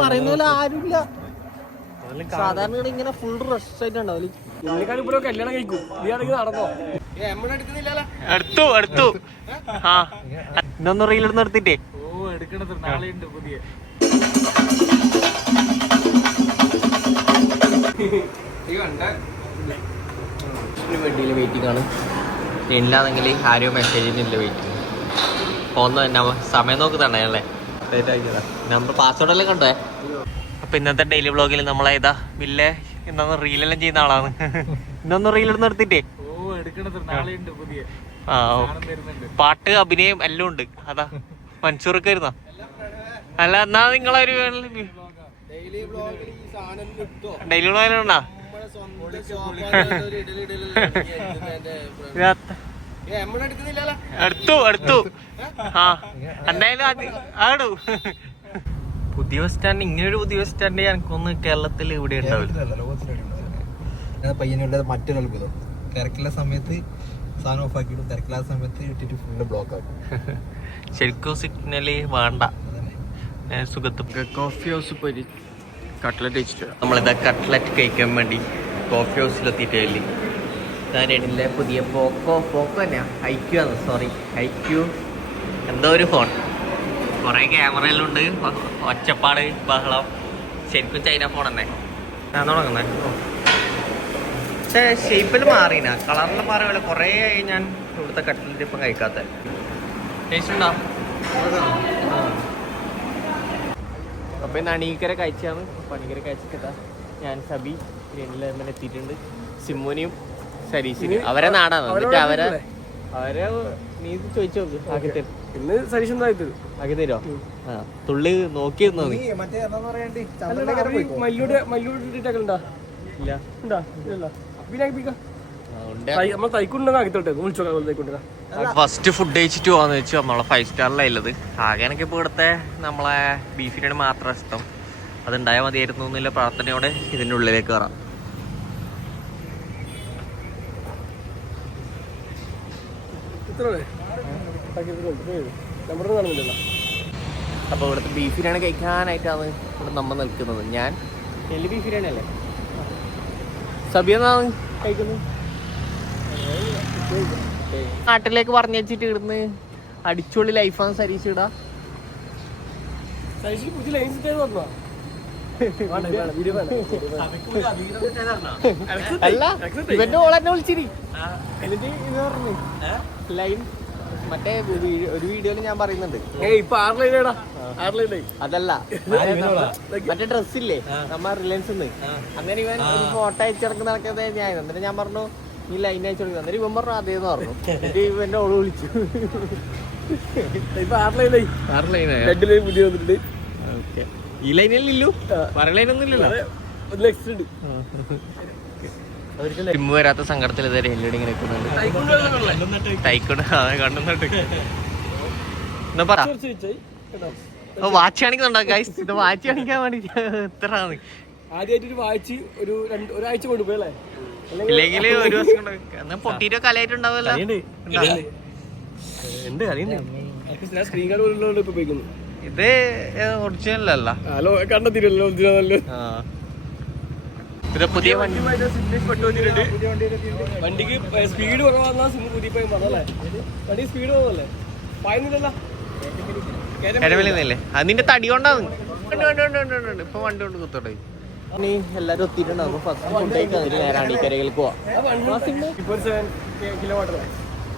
പറയുന്ന പോലെ ആരുമില്ല. സാധാരണ ഇങ്ങനെ ഫുൾ റഷ് ആയിട്ടുണ്ടാവില്ല. കല്യാണം കഴിക്കും നടന്നോ? എടുത്തു ഇന്നൊന്ന് റീലിടുന്ന് എടുത്തിട്ടേ നാളെയുണ്ട് പുതിയ വേണ്ടിയില്ല വെയിറ്റിംഗ് ആണ്. ഇല്ലാന്നെങ്കിൽ ആരും മെസ്സേജിനില്ല വെയിറ്റിംഗ്. പോന്ന സമയം നോക്കി തന്നെ അല്ലേ നമ്പർ പാസ്വേഡെല്ലാം കണ്ടേ. അപ്പൊ ഇന്നത്തെ ഡെയിലി വ്ളോഗിൽ നമ്മളേതാ വില്ലേ ഇന്നൊന്ന് റീലെല്ലാം ചെയ്യുന്ന ആളാണ്. ഇന്നൊന്ന് റീലിടുന്ന് എടുത്തിട്ടേ നാളെയുണ്ട് പുതിയ പാട്ട് അഭിനയം എല്ലാം ഉണ്ട്. അതാ മൻസൂറൊക്കെ ഇരുന്നോ? അല്ല എന്നാ നിങ്ങളൊരു ഡെയിലി വ്ളോഗിലുണ്ടാ? എടുത്തു എന്തായാലും ആടു. പുതിയ ബസ് സ്റ്റാൻഡ്, ഇങ്ങനൊരു പുതിയ ബസ് സ്റ്റാൻഡ് എനിക്കൊന്ന് കേരളത്തിൽ ഇവിടെ ഉണ്ടാവില്ല. പയ്യനുള്ളത് മറ്റൊരു അത്ഭുതം. തിരക്കുള്ള സമയത്ത് സാധനം ഓഫ് ആക്കിയിട്ട് തിരക്കില്ലാത്ത സമയത്ത് ഇട്ടിട്ട് ഫുള്ള് ബ്ലോക്ക് ആക്കും. ശരിക്കും സിഗ്നല് വേണ്ട. സുഖത്ത് കോഫി ഹൗസ് പോയി കട്ട്ലറ്റ് കഴിച്ചിട്ട് നമ്മളിതാ കട്ട്ലറ്റ് കഴിക്കാൻ വേണ്ടി കോഫി ഹൗസിലെത്തിയിട്ടില്ലേ. ഞാനില്ലേ പുതിയ പോക്കോ തന്നെയാ, ഐക്യു ആണ്. സോറി ഐക്യു എന്തോ ഒരു ഫോൺ. കുറേ ക്യാമറയിലുണ്ട്, ഒച്ചപ്പാട് ബഹളം. ശരിക്കും ചൈന ഫോൺ തന്നെ ഞാൻ തുടങ്ങുന്നത്. പക്ഷേ ഷേപ്പിൽ മാറിന, കളറിൽ മാറിയ കുറേ ആയി ഞാൻ ഇവിടുത്തെ കട്ട്ലറ്റ് ഇപ്പം കഴിക്കാത്ത. ടേസ്റ്റ് ഉണ്ടോ? അപ്പം ഇന്ന് അണീക്കര കഴിച്ചാണ്. പണിക്കര കഴിച്ചിട്ടാ ഞാൻ സബി ലെമൺ എത്തിയിട്ടുണ്ട്. സിമ്മുനെയും സരീഷിനും അവരെ നാടാണ്. എന്നിട്ട് അവരെ നീ ചോദിച്ചു നോക്ക്, ആക്കി തരും. ഇന്ന് സരീഷ് എന്തായിട്ട് ആക്കി തരുമോ? ആ തുള്ളി നോക്കിയിരുന്നോ നീ? മല്ലൂടിട്ടാ ഇല്ല ഫസ്റ്റ് ഫുഡ് കഴിച്ചിട്ട് പോവാന്ന് വെച്ചു. നമ്മളെ 5 സ്റ്റാറിലുള്ളത്. ആകെ എനിക്ക് ഇപ്പോൾ ഇവിടുത്തെ നമ്മളെ ബീഫ് ബിരിയാണി മാത്രം ഇഷ്ടം. അതുണ്ടായാൽ മതിയായിരുന്നു എന്നുള്ള പ്രാർത്ഥനയോടെ ഇതിൻ്റെ ഉള്ളിലേക്ക് കയറാം. അപ്പോൾ ഇവിടുത്തെ ബീഫ് ബിരിയാണി കഴിക്കാനായിട്ടാണ് ഇവിടെ നമ്മൾ നിൽക്കുന്നത്. ഞാൻ ഡൽഹി ബീഫ് ബിരിയാണി അല്ലേ സബിയെന്നാണ് കഴിക്കുന്നത്. നാട്ടിലേക്ക് പറഞ്ഞു വെച്ചിട്ട് ഇവിടുന്ന് അടിച്ചുള്ളി ലൈഫാണ് സരീഷ് ഇടാ. അല്ല ഇവന്റെ ഓളെന്നെ വിളിച്ചിരി. എന്നിട്ട് ഇത് പറഞ്ഞു ലൈൻ മറ്റേ ഒരു വീഡിയോയില് ഞാൻ പറയുന്നുണ്ട്. അതല്ല മറ്റേ ഡ്രസ്സില്ലേ നമ്മ റിലയൻസ് അങ്ങനെ ഇവൻ ഫോട്ടോ അയച്ചിറക്കുന്ന നടക്കുന്നത് ഞാൻ. എന്നിട്ട് ഞാൻ പറഞ്ഞു നീ ലൈൻ അയച്ചു കൊടുക്കുന്നത്. എന്നിട്ട് ഇവൻ പറഞ്ഞു അതേന്ന് പറഞ്ഞു. എന്നിട്ട് ഇവന്റെ ഓള് വിളിച്ചു. ഈ ലൈനില്ലല്ലോ, വേറെ ലൈനൊന്നും ഇല്ലല്ലോ. ജിമ്മ് വരാത്ത സങ്കടത്തിൽ ഇതുവരെ എല്ലടി ഇങ്ങനെ നിൽക്കുന്നുണ്ട്. തൈക്കൊണ്ട് കണ്ടുന്നിട്ട് എന്നാ പറ. വാച്ച് കാണിക്കുന്നുണ്ടോ ഗൈസ്? ഇത് വാച്ച് കാണിക്കാൻ വേണ്ടി എത്ര ഒരാഴ്ച കൊണ്ടുപോയല്ലേ? ഇല്ലെങ്കിൽ ഒരു ദിവസം എന്നാ പൊട്ടിയിട്ട് കലയായിട്ടുണ്ടാവല്ലോ. ഇത് ഒറിജിനൽ അല്ല, കണ്ടെത്തിയില്ലല്ലോ. ഇത് പുതിയ വണ്ടി. വണ്ടിക്ക് സ്പീഡ് കുറവാന്നാ പുതിയ പറഞ്ഞല്ലേ? വണ്ടി സ്പീഡ് കുറവല്ലേ? പായുന്നില്ലല്ലോ. കിഴമല്ലേ അതിന്റെ തടി കൊണ്ടാണ്. ഇപ്പൊ വണ്ടി കൊണ്ട് കുത്തോട്ടെ. ഇനി എല്ലാരും ഒത്തിട്ടുണ്ടാവും. ഫസ്റ്റ് ഫുഡ് കഴിക്കാൻ നേരെ അണീക്കരയിലേക്ക് പോവാം.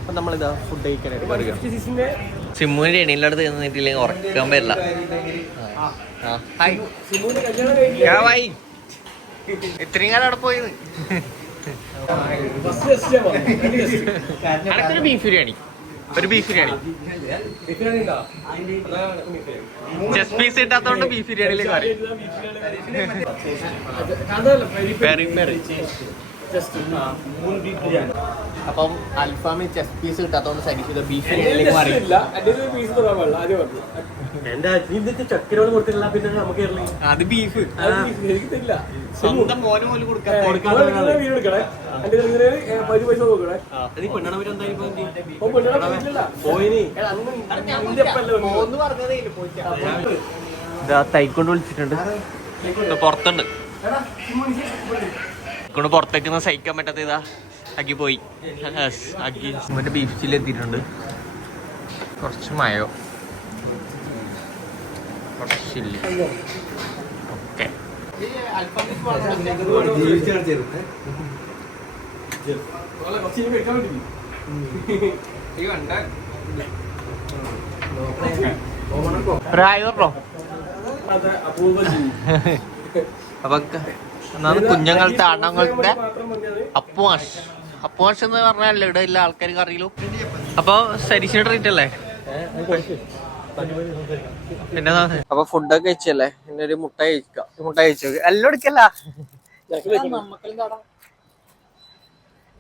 അപ്പൊ നമ്മളിതാ ഫുഡ് കഴിക്കാനായിട്ട് സിമ്മുവിന്റെ എണീലടുത്ത് നിന്നിട്ടില്ലെങ്കിൽ ഉറക്കാൻ പറ്റില്ല. ഇത്രയും കാലം അവിടെ പോയത്. അനക്കൊരു ബീഫ് ബിരിയാണി, ഒരു ബീഫ് ബിരിയാണി. ചെസ്റ്റ് പീസ് കിട്ടാത്തോണ്ട് ബീഫ് ബിരിയാണിയിലേക്ക് അപ്പം അൽഫാമിന് ചെസ്റ്റ് പീസ് കിട്ടാത്തോണ്ട് സരിക്ക് ബീഫിലേക്ക് മാറി. ചക്കിനോട് കൊടുത്തില്ല പിന്നെ നമുക്ക് അത് ബീഫ് എനിക്കില്ല. സ്വന്തം മോന് പോലും കൊടുക്കാൻ തൈക്കൊണ്ട് വിളിച്ചിട്ടുണ്ട്. പുറത്തുണ്ട് കൊണ്ട് പുറത്തേക്ക് സഹിക്കാൻ പറ്റാത്ത ഇതാ അക്കി പോയി. അക്കി മറ്റേ ബീഫ് ചില്ലി എത്തിയിട്ടുണ്ട്. കുറച്ച് മയോ, കുറച്ച് ചില്ലി. ഓക്കെ പ്രായോ. അപ്പൊ കുഞ്ഞുങ്ങളുടെ ആണുങ്ങളുടെ അപ്പുവാഷ് എന്ന് പറഞ്ഞാൽ ഇവിടെ ഇല്ല ആൾക്കാർക്ക് അറിയില്ലോ. അപ്പൊ സരിശിന് ട്രീറ്റ് അല്ലേ? പിന്നെ അപ്പൊ ഫുഡൊക്കെ കഴിച്ചല്ലേ, പിന്നെ ഒരു മുട്ട കഴിക്കാം. മുട്ട കഴിച്ചു എല്ലാം എടുക്കല്ല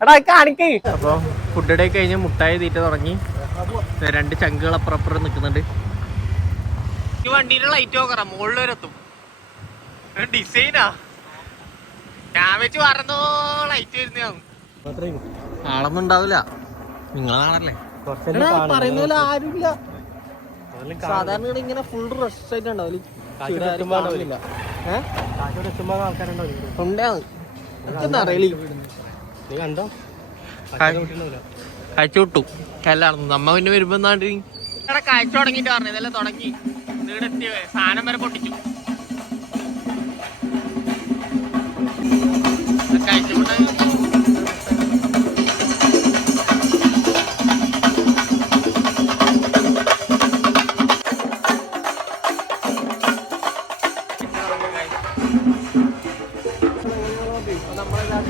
എടാ കാണിക്കേ. അപ്പൊ ഫുഡ് ഇടയിൽ കഴിഞ്ഞ് മുട്ടായി തീറ്റ തുടങ്ങി. 2 ചങ്കുകൾ അപ്പുറം നിൽക്കുന്നുണ്ട്. ഈ വണ്ടിയുടെ ലൈറ്റ് നോക്കറ മുകളിൽ വരെ എത്തും. ഡിസൈനാ ഞാൻ വെച്ച് പറഞ്ഞോ ലൈറ്റ് വരുന്നതാണ്. ആളൊന്നും ഉണ്ടാവില്ല. നിങ്ങളെ നാളല്ലേ പറയുന്ന പോലെ ആരുമില്ല. സാധാരണ ഇങ്ങനെ ഫുൾ റഷ് ആയിട്ട് ഉണ്ടാവില്ല. കാഴ്ച വിട്ടു എല്ലാം. നമ്മ പിന്നെ വരുമ്പോ കാഴ്ച തുടങ്ങിട്ട് പറഞ്ഞു. ഇതെല്ലാം തുടങ്ങി ഇവിടെ എത്തിയ സാധനം വരെ പൊട്ടിച്ചു.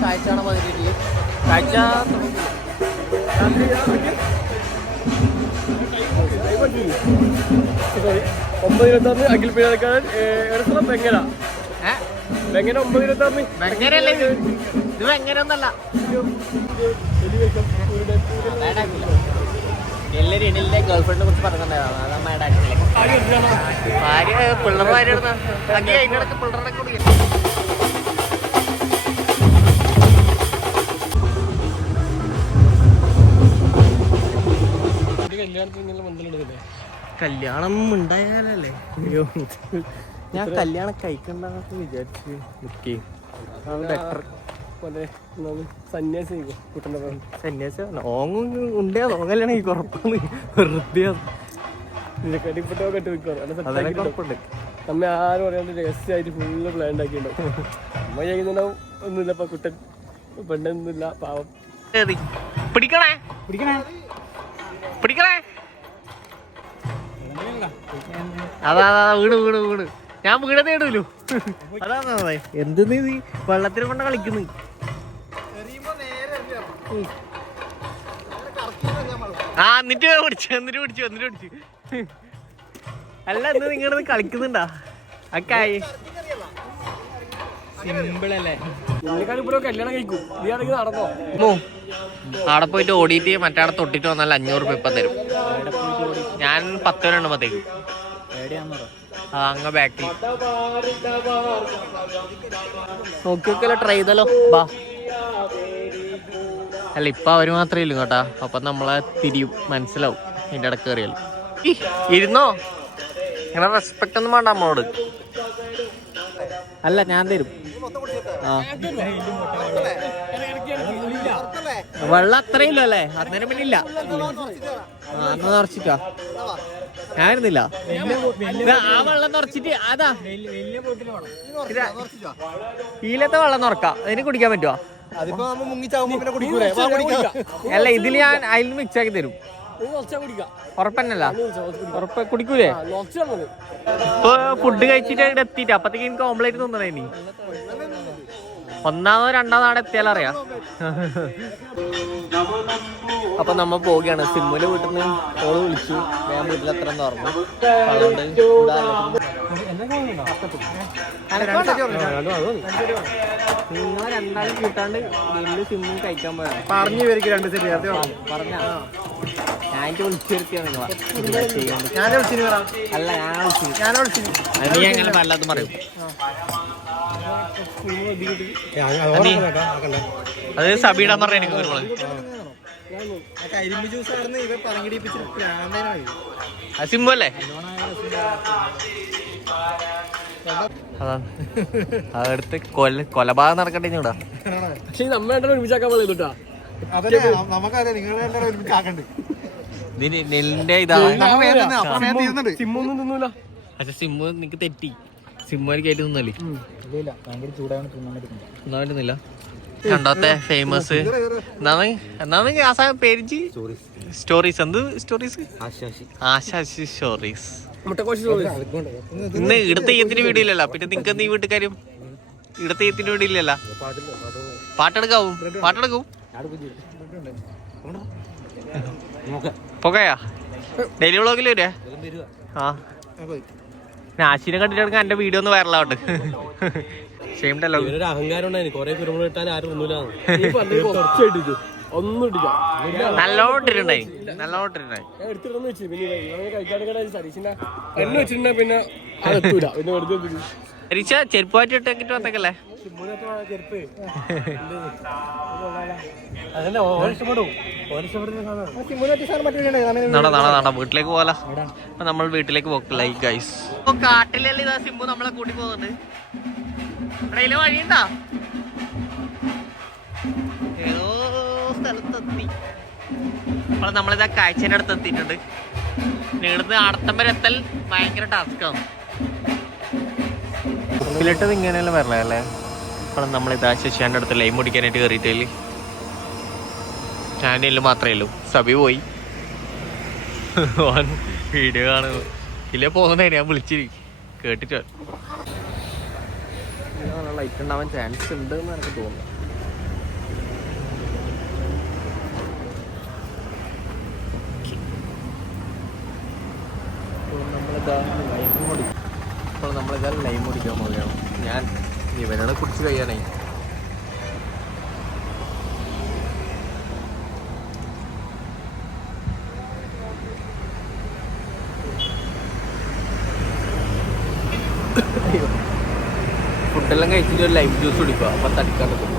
കാഴ്ചയാണ് പതിരില്ല. കാഴ്ച 9:26 അഖിൽ പിഴക്കാരൻ വെങ്ങര 9:26. വെങ്ങരല്ലേ ഇത്? വെങ്ങരൊന്നല്ല. എല്ലാരും എന്നെ ഗേൾഫ്രണ്ടിനെ കുറിച്ച് പറഞ്ഞിട്ടുണ്ടായിരുന്നു. അതാ മേഡാക്കില്ലേ ഭാര്യ പിള്ളേർ ഭാര്യ അங்கே അതിനിടക്ക് പിള്ളേരുടെ കൂടി കല്യാണം ഉണ്ടായാലല്ലേ. അയ്യോ ഞാൻ കല്യാണം കഴിക്കണ്ടെന്നൊക്കെ വിചാരിച്ച് നിൽക്കേ. ബെറ്റർ സന്യാസി സന്യാസി ഓങ്ങും ഉണ്ടേ തോന്നലാണ് ഈ കുറപ്പാണ്. വെറുതെ കുഴപ്പമുണ്ട്. നമ്മ ആരും പറയാണ്ട് രഹസ്യമായിട്ട് ഫുള്ള് പ്ലാൻ ഉണ്ടാക്കിയിട്ടുണ്ടാവും. അമ്മ ചെയ്യുന്നുണ്ടാവും. ഒന്നുമില്ല ഇപ്പൊ കുട്ടൻ പെണ്ണൊന്നുമില്ല പാവം. പിടിക്കണേ പിടിക്കണേ പിടിക്കണേ. അതാ വീട് വീട് വീട് ഞാൻ വീട് നേടൂലു. അതാ എന്തെന്ന് നീ വെള്ളത്തിൽ കൊണ്ട് കളിക്കുന്നു. എന്നിട്ട് പിടിച്ചു അല്ല എന്ത് നിങ്ങളത് കളിക്കുന്നുണ്ടാ? അക്കായി സിമ്പിളല്ലേ. കല്യാണം കഴിക്കും. നീ ആണെങ്കിൽ നടന്നോ? അവിടെ പോയിട്ട് ഓടിയിട്ട് മറ്റാടെ തൊട്ടിട്ട് വന്നാൽ 500 രൂപ ഇപ്പം തരും. ഞാൻ 10 രൂപത്തേക്ക് അങ്ങ് ബാക്കിൽ നോക്കിയൊക്കെ ട്രൈ ചെയ്തല്ലോ. ബാ അല്ല ഇപ്പൊ അവര് മാത്രമേ ഇല്ലു കേട്ടാ. അപ്പൊ നമ്മളെ തിരിയും മനസ്സിലാവും ഇതിന്റെ ഇടക്ക് കയറിയാൽ. ഇരുന്നോ ഇങ്ങനെ റെസ്പെക്ട് ഒന്നും വേണ്ട നമ്മളോട്. അല്ല ഞാൻ തരും. വെള്ളം അത്രയില്ലോ അല്ലേ? അന്നേരം പിന്നെ ഇല്ല. അന്ന് നിറച്ചിട്ടാ ഞാൻ ഇരുന്നില്ല. ആ വെള്ളം നിറച്ചിട്ട് അതാ ഈലത്തെ വെള്ളം നിറക്കാം. അതിന് കുടിക്കാൻ പറ്റുവാ? അല്ല ഇതിൽ ഞാൻ അതിൽ മിക്സ് ആക്കി തരും. ഉറപ്പന്നല്ല? ഉറപ്പ് കുടിക്കൂലേ? ഇപ്പൊ ഫുഡ് കഴിച്ചിട്ട് ഇവിടെ എത്തിയിട്ട് അപ്പത്തേക്ക് എനിക്ക് ഓംപ്ലേറ്റ് തോന്നണേ. ഇനി ഒന്നാമതോ രണ്ടാമതോ അവിടെ എത്തിയാലറിയാം. അപ്പൊ നമ്മ പോവുകയാണ്. സിമ്മിന്റെ വീട്ടിൽ നിന്ന് ഓള് വിളിച്ചു. ഞാൻ വീട്ടിൽ എത്ര പറഞ്ഞു. അതുകൊണ്ട് നിങ്ങൾ രണ്ടാളും കൂട്ടാണ്ട് നെല്ല് സിമ്മും കഴിക്കാൻ പോയാ പറഞ്ഞു പേർക്ക് 2 സെറ്റ് പറഞ്ഞ ഞാൻ വിളിച്ചു വരുത്തിയാണ് അല്ല നീ എങ്ങനെ വല്ലാത്ത പറയും അത് സബീടാന്ന് പറഞ്ഞ എനിക്ക് ഒരുപാട് കരിമ്പ് ജ്യൂസ് ആയിരുന്നു ഇവ പറഞ്ഞിടിപ്പിച്ചിട്ട് സിമ്മു അല്ലേ അതാണ് അടുത്ത് കൊലപാതകം നടക്കട്ടെ ഇവിടെ. പക്ഷെ നമ്മൾ രണ്ടാളും ഒരുമിച്ചാക്കാൻ പറയുന്നു കേട്ടാ. നമുക്കറിയാം നിങ്ങളുടെ ഒരുമിച്ച് ആക്കണ്ട്. ഇതിന് നെല്ലിന്റെ ഇതാ സിമ്മൊന്നും തിന്നൂല. പക്ഷെ സിമ്മു നിനക്ക് തെറ്റി. സിമ്മു കയറ്റി തിന്നല്ലേ തിന്നാൻ പറ്റുന്നില്ല. കണ്ടോത്തെ ഫേമസ് എന്നാണ് ആ സാധനം പേരിച്ച് സ്റ്റോറീസ്. എന്ത് സ്റ്റോറീസ്? ആശാശി സ്റ്റോറീസ്. ഇന്ന് ഇടത്തെ ഈയത്തിന് വീഡിയോ ഇല്ലല്ലോ. പിന്നെ നിങ്ങക്ക് നീ വീട്ടുകാരും ഇടത്തെ ഈയത്തിന് വീഡിയോ ഇല്ലല്ലോ. പാട്ടെടുക്കും പൊക്കയാ ഡെയിലി വ്ളോഗിൽ വരെ. ആ ആശിനെ കണ്ടിട്ട് എന്റെ വീഡിയോ ഒന്ന് വൈറലാവട്ടെ. ഷെയിംഡല്ലോ. അഹങ്കാരം ഉണ്ടായിരുന്നു. കൊറേ കുരുമുളക് ഇട്ടാൽ ആരും ഒന്നുമില്ല. ഒന്നും ഇട്ടില്ല. നല്ലോണം ഇട്ടിട്ടുണ്ടായി. എടുത്തിട്ടൊന്നും വെച്ചു. പിന്നെ കഴിക്കാതെ സരീഷിന്റെ എണ്ണ വെച്ചിട്ടുണ്ടെ പിന്നെ അതെത്തൂല. പിന്നെ വെറുതെ സരീഷ ചെരുപ്പായിട്ട് ഇട്ടിട്ട് വന്നേക്കല്ലേ. നട വീട്ടിലേക്ക് പോകാല. നമ്മൾ വീട്ടിലേക്ക് പോക്കലായി ഗൈസ്. കാട്ടിലല്ലേ ഇതാ സിംബു നമ്മളെ കൂട്ടി പോകുന്നുണ്ട്. ഇവിടെ വഴിയുണ്ടാ ഏതോ സ്ഥലത്തെത്തി. അപ്പോൾ നമ്മളിതാ കാഴ്ചേൻ്റെ അടുത്ത് എത്തിയിട്ടുണ്ട്. ഇവിടുന്ന് അടുത്തം വരെ എത്തൽ ഭയങ്കര ടാസ്ക്കാണ്. ഉപ്പിലിട്ടത് ഇങ്ങനെയെല്ലാം വരണേ അല്ലേ. അപ്പോൾ നമ്മളിതാ ശശിയാൻ്റെ അടുത്ത് ലൈം മുടിക്കാനായിട്ട് കയറിയിട്ടില്ല. ചാനലിൽ മാത്രമേ ഉള്ളൂ. സബി പോയി ഓൻ വീഡിയോ കാണുന്നു. ഇല്ലേ പോകുന്നേ ഞാൻ വിളിച്ചിരി കേട്ടിട്ട് ലൈറ്റ് ഉണ്ടാവാൻ ചാൻസ് ഉണ്ട് എന്ന് എനിക്ക് തോന്നുന്നു. അപ്പോൾ നമ്മളിതാ ലൈം കുടിക്കാൻ പോവുകയാണ്. ഞാൻ ഇവനോട് കുടിച്ച് കഴിയാനായി. ഫുഡെല്ലാം കഴിച്ചിട്ട് ഒരു ലൈം ജ്യൂസ് കുടിക്കുക. അപ്പം തടിക്കാൻ പറ്റും.